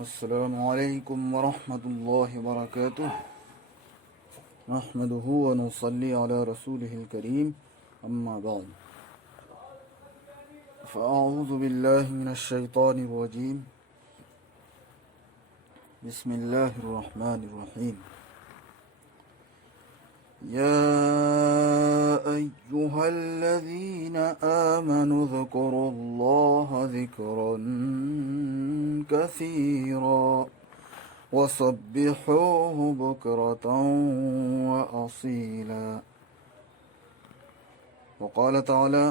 السلام علیکم ورحمۃ اللہ وبرکاتہ نحمده ونصلي على رسوله الكريم اما بعد فاعوذ باللہ من الشیطان الرجیم بسم اللہ الرحمن الرحیم يا أيها الذين آمنوا اذكروا الله ذكرا كثيرا وسبحوه بكرة وأصيلا وقال تعالى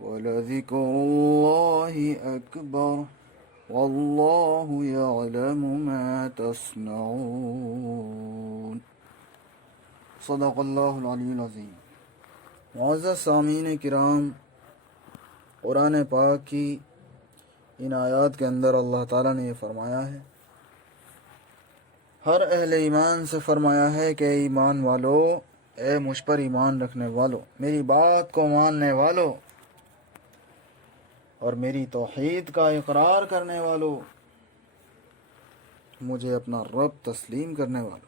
ولذكر الله أكبر والله يعلم ما تصنعون صدق اللہ العلی العظیم۔ معزز سامعین کرام، قرآن پاک کی ان آیات کے اندر اللہ تعالیٰ نے یہ فرمایا ہے، ہر اہل ایمان سے فرمایا ہے کہ اے ایمان والو، اے مجھ پر ایمان رکھنے والو، میری بات کو ماننے والو اور میری توحید کا اقرار کرنے والو، مجھے اپنا رب تسلیم کرنے والو،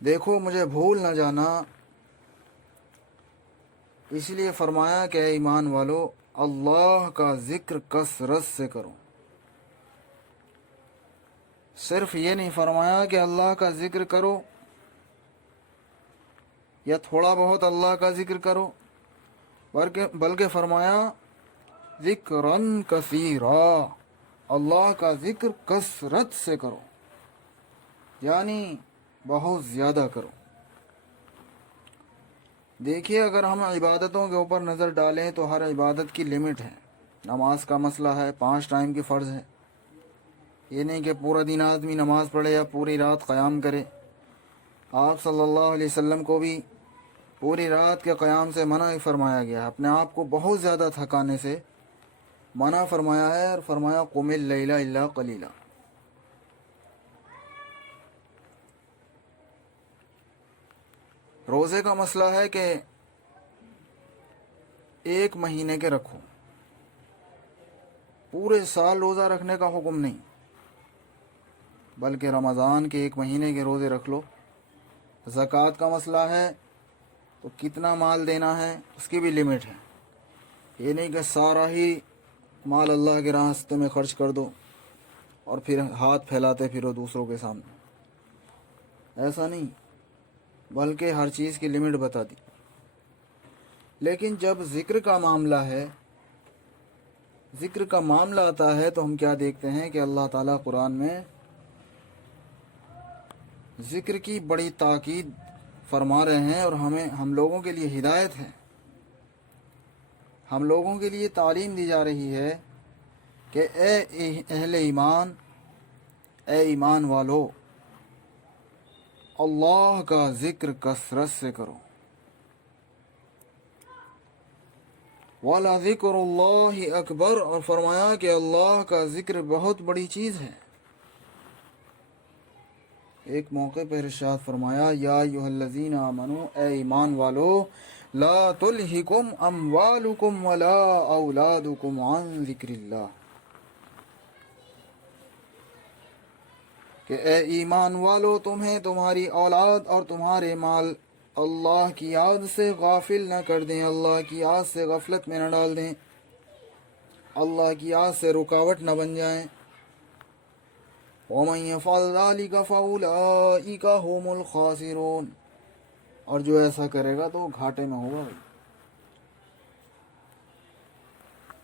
دیکھو مجھے بھول نہ جانا۔ اس لیے فرمایا کہ اے ایمان والو، اللہ کا ذکر کثرت سے کرو۔ صرف یہ نہیں فرمایا کہ اللہ کا ذکر کرو یا تھوڑا بہت اللہ کا ذکر کرو، بلکہ فرمایا ذکرن کثیرا، اللہ کا ذکر کثرت سے کرو، یعنی بہت زیادہ کرو۔ دیکھیے، اگر ہم عبادتوں کے اوپر نظر ڈالیں تو ہر عبادت کی لمٹ ہے۔ نماز کا مسئلہ ہے، 5 ٹائم کی فرض ہے، یہ نہیں کہ پورا دن آدمی نماز پڑھے یا پوری رات قیام کرے۔ آپ صلی اللہ علیہ وسلم کو بھی پوری رات کے قیام سے منع فرمایا گیا ہے، اپنے آپ کو بہت زیادہ تھکانے سے منع فرمایا ہے، اور فرمایا قم اللیل الا قلیلا۔ روزے کا مسئلہ ہے کہ 1 مہینے کے رکھو، پورے سال روزہ رکھنے کا حکم نہیں، بلکہ رمضان کے 1 مہینے کے روزے رکھ لو۔ زکوٰۃ کا مسئلہ ہے تو کتنا مال دینا ہے اس کی بھی لمٹ ہے، یہ نہیں کہ سارا ہی مال اللہ کے راستے میں خرچ کر دو اور پھر ہاتھ پھیلاتے پھرو دوسروں کے سامنے، ایسا نہیں، بلکہ ہر چیز کی لمٹ بتا دی۔ لیکن جب ذکر کا معاملہ ہے، ذکر کا معاملہ آتا ہے تو ہم کیا دیکھتے ہیں کہ اللہ تعالیٰ قرآن میں ذکر کی بڑی تاکید فرما رہے ہیں، اور ہم لوگوں کے لیے ہدایت ہے، ہم لوگوں کے لیے تعلیم دی جا رہی ہے کہ اے اہل ایمان، اے ایمان والو، اللہ کا ذکر کثرت سے کرو۔ وَلَذِكْرُ اللَّهِ اکبر، اور فرمایا کہ اللہ کا ذکر بہت بڑی چیز ہے۔ ایک موقع پر ارشاد فرمایا یا ایھا الذین آمنوا، اے ایمان والو، لا تلہکم اموالکم ولا اولادکم عن ذکر اللہ، کہ اے ایمان والو، تمہیں تمہاری اولاد اور تمہارے مال اللہ کی یاد سے غافل نہ کر دیں، اللہ کی یاد سے غفلت میں نہ ڈال دیں، اللہ کی یاد سے رکاوٹ نہ بن جائیں۔ وَمَن يَفْعَلْ ذَلِكَ فَأُولَٰئِكَ هُمُ الْخَاسِرُونَ، اور جو ایسا کرے گا تو وہ گھاٹے میں ہوگا،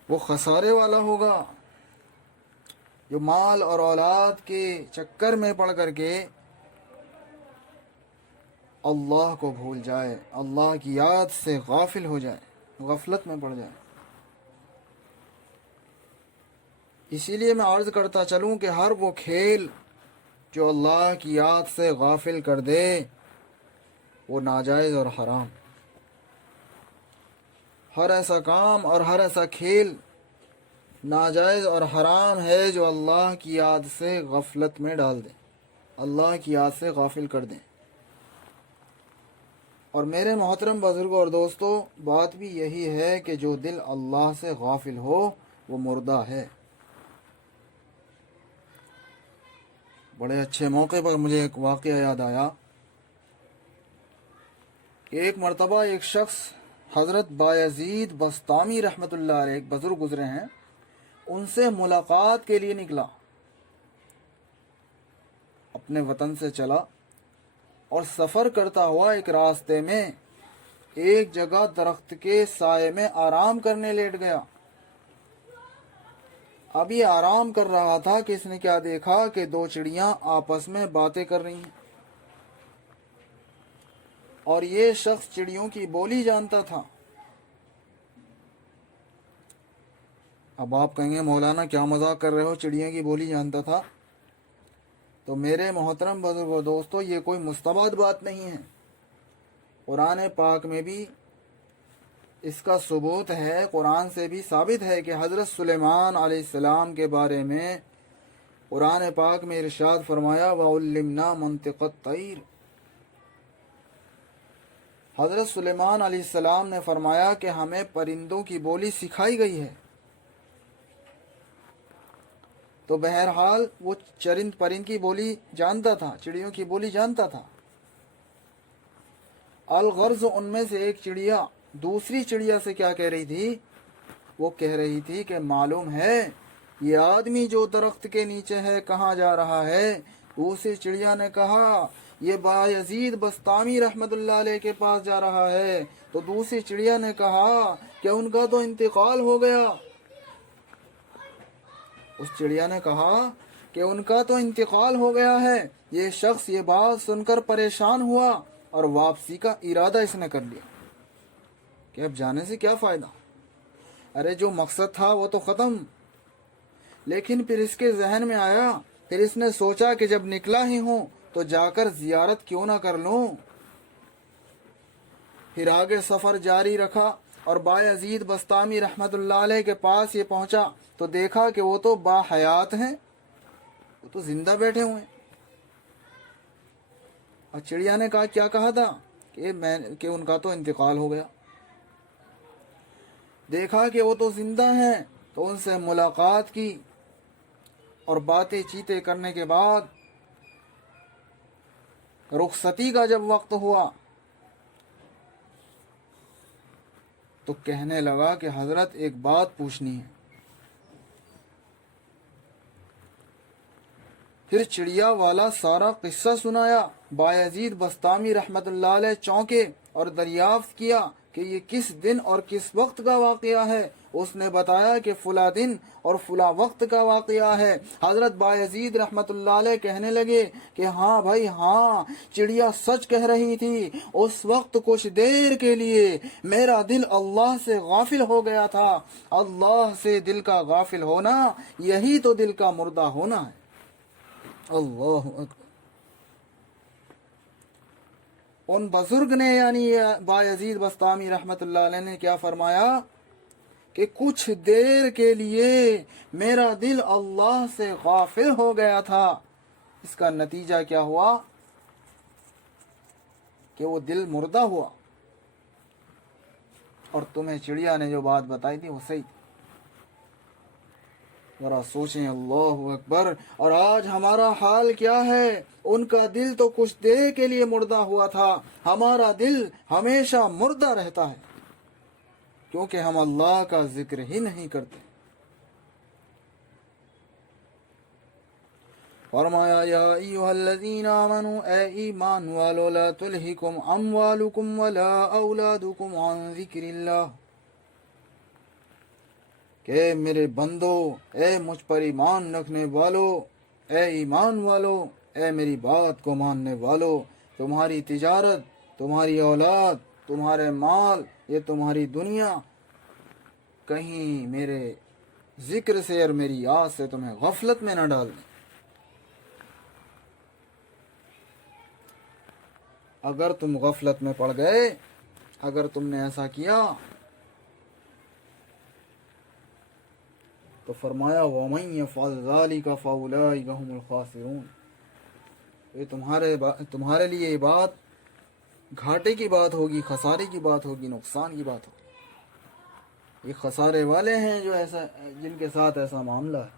وہ خسارے والا ہوگا، جو مال اور اولاد کے چکر میں پڑ کر کے اللہ کو بھول جائے، اللہ کی یاد سے غافل ہو جائے، غفلت میں پڑ جائے۔ اسی لیے میں عرض کرتا چلوں کہ ہر وہ کھیل جو اللہ کی یاد سے غافل کر دے وہ ناجائز اور حرام، ہر ایسا کام اور ہر ایسا کھیل ناجائز اور حرام ہے جو اللہ کی یاد سے غفلت میں ڈال دیں، اللہ کی یاد سے غافل کر دیں۔ اور میرے محترم بزرگوں اور دوستو، بات بھی یہی ہے کہ جو دل اللہ سے غافل ہو وہ مردہ ہے، بڑے اچھے موقع پر مجھے ایک واقعہ یاد آیا کہ ایک مرتبہ ایک شخص حضرت بایزید بسطامی رحمۃ اللہ علیہ، ایک بزرگ گزرے ہیں، ان سے ملاقات کے لیے نکلا، اپنے وطن سے چلا اور سفر کرتا ہوا ایک راستے میں ایک جگہ درخت کے سائے میں آرام کرنے لیٹ گیا۔ ابھی آرام کر رہا تھا کہ اس نے کیا دیکھا کہ دو چڑیاں آپس میں باتیں کر رہی ہیں، اور یہ شخص چڑیوں کی بولی جانتا تھا۔ اب آپ کہیں گے مولانا کیا مذاق کر رہے ہو، چڑیوں کی بولی جانتا تھا؟ تو میرے محترم بزرگوں دوستو، یہ کوئی مستباد بات نہیں ہے، قرآن پاک میں بھی اس کا ثبوت ہے، قرآن سے بھی ثابت ہے کہ حضرت سلیمان علیہ السلام کے بارے میں قرآن پاک میں ارشاد فرمایا وَعُلِّمْنَا مَنطِقَ الطَّيْرِ۔ حضرت سلیمان علیہ السلام نے فرمایا کہ ہمیں پرندوں کی بولی سکھائی گئی ہے۔ تو بہرحال وہ پرند کی بولی جانتا تھا، چڑیوں کی بولی جانتا تھا۔ الغرض ان میں سے ایک چڑیا دوسری چڑیا سے کیا کہہ رہی تھی؟ وہ کہہ رہی تھی کہ معلوم ہے یہ آدمی جو درخت کے نیچے ہے کہاں جا رہا ہے؟ دوسری چڑیا نے کہا یہ بایزید بسطامی رحمت اللہ علیہ کے پاس جا رہا ہے۔ تو دوسری چڑیا نے کہا کہ ان کا تو انتقال ہو گیا۔ اس چڑیا نے کہا کہ ان کا تو انتقال ہو گیا ہے۔ یہ شخص یہ بات سن کر پریشان ہوا اور واپسی کا ارادہ اس نے کر لیا کہ اب جانے سے کیا فائدہ، ارے جو مقصد تھا وہ تو ختم۔ لیکن پھر اس کے ذہن میں آیا، پھر اس نے سوچا کہ جب نکلا ہی ہوں تو جا کر زیارت کیوں نہ کر لوں۔ پھر آگے سفر جاری رکھا اور بایزید بسطامی رحمت اللہ علیہ کے پاس یہ پہنچا تو دیکھا کہ وہ تو با حیات ہیں، وہ تو زندہ بیٹھے ہوئے ہیں۔ اور چڑیا نے کہا کیا کہا تھا کہ ان کا تو انتقال ہو گیا۔ دیکھا کہ وہ تو زندہ ہیں تو ان سے ملاقات کی، اور باتیں چیتیں کرنے کے بعد رخصتی کا جب وقت ہوا تو کہنے لگا کہ حضرت ایک بات پوچھنی ہے۔ پھر چڑیا والا سارا قصہ سنایا۔ بایزید بسطامی رحمت اللہ علیہ چونکے اور دریافت کیا کہ یہ کس دن اور کس وقت کا واقعہ ہے۔ اس نے بتایا کہ فلاں دن اور فلاں وقت کا واقعہ ہے۔ حضرت بایزید رحمت اللہ علیہ کہنے لگے کہ ہاں بھائی ہاں، چڑیا سچ کہہ رہی تھی، اس وقت کچھ دیر کے لیے میرا دل اللہ سے غافل ہو گیا تھا۔ اللہ سے دل کا غافل ہونا یہی تو دل کا مردہ ہونا ہے۔ اللہ اکبر۔ ان بزرگ نے یعنی بایزید بسطامی رحمت اللہ علیہ نے کیا فرمایا کہ کچھ دیر کے لیے میرا دل اللہ سے غافل ہو گیا تھا۔ اس کا نتیجہ کیا ہوا کہ وہ دل مردہ ہوا۔ اور تمہیں چڑیا نے جو بات بتائی تھی وہ صحیح تھی۔ ذرا سوچیں، اللہ اکبر۔ اور آج ہمارا حال کیا ہے؟ ان کا دل تو کچھ دیر کے لیے مردہ ہوا تھا، ہمارا دل ہمیشہ مردہ رہتا ہے کیونکہ ہم اللہ کا ذکر ہی نہیں کرتے۔ فرمایا یا ایھا الذین آمنوا، اے ایمان والو، لا تلہکم اموالکم ولا اولادکم عن ذکر اللہ، کہ میرے بندو، اے مجھ پر ایمان رکھنے والو، اے ایمان والو، اے میری بات کو ماننے والو، تمہاری تجارت، تمہاری اولاد، تمہارے مال، یہ تمہاری دنیا کہیں میرے ذکر سے اور میری یاد سے تمہیں غفلت میں نہ ڈال دیں۔ اگر تم غفلت میں پڑ گئے، اگر تم نے ایسا کیا تو فرمایا وَمَن يَفْعَلْ ذَلِكَ فَأُولَٰئِكَ هُمُ الْخَاسِرُونَ، یہ تمہارے لیے یہ بات گھاٹے کی بات ہوگی، خسارے کی بات ہوگی، نقصان کی بات ہوگی۔ یہ خسارے والے ہیں جو جن کے ساتھ ایسا معاملہ ہے۔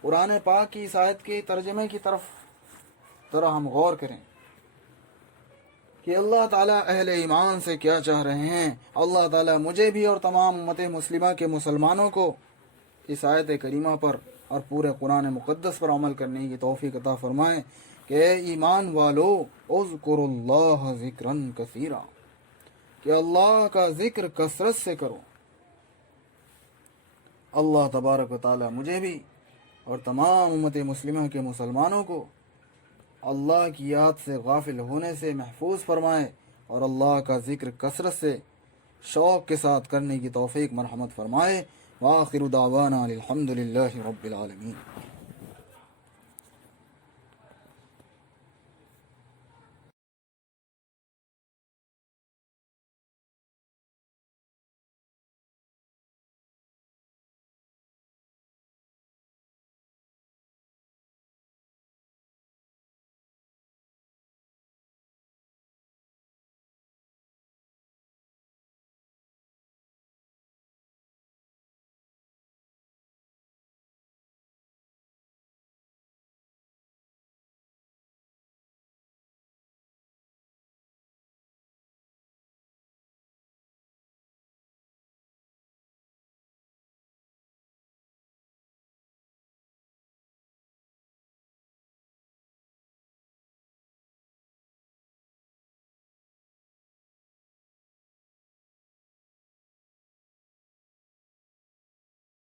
قرآن پاک کی اس آیت کے ترجمے کی طرف ذرا ہم غور کریں کہ اللہ تعالیٰ اہل ایمان سے کیا چاہ رہے ہیں۔ اللہ تعالیٰ مجھے بھی اور تمام امت مسلمہ کے مسلمانوں کو اس آیت کریمہ پر اور پورے قرآن مقدس پر عمل کرنے کی توفیق عطا فرمائے کہ اے ایمان والو اذکروا اللہ ذکرا کثیرا، کہ اللہ کا ذکر کثرت سے کرو۔ اللہ تبارک و تعالیٰ مجھے بھی اور تمام امت مسلمہ کے مسلمانوں کو اللہ کی یاد سے غافل ہونے سے محفوظ فرمائے اور اللہ کا ذکر کثرت سے شوق کے ساتھ کرنے کی توفیق مرحمت فرمائے۔ وآخر دعوانا الحمد للہ رب العالمین۔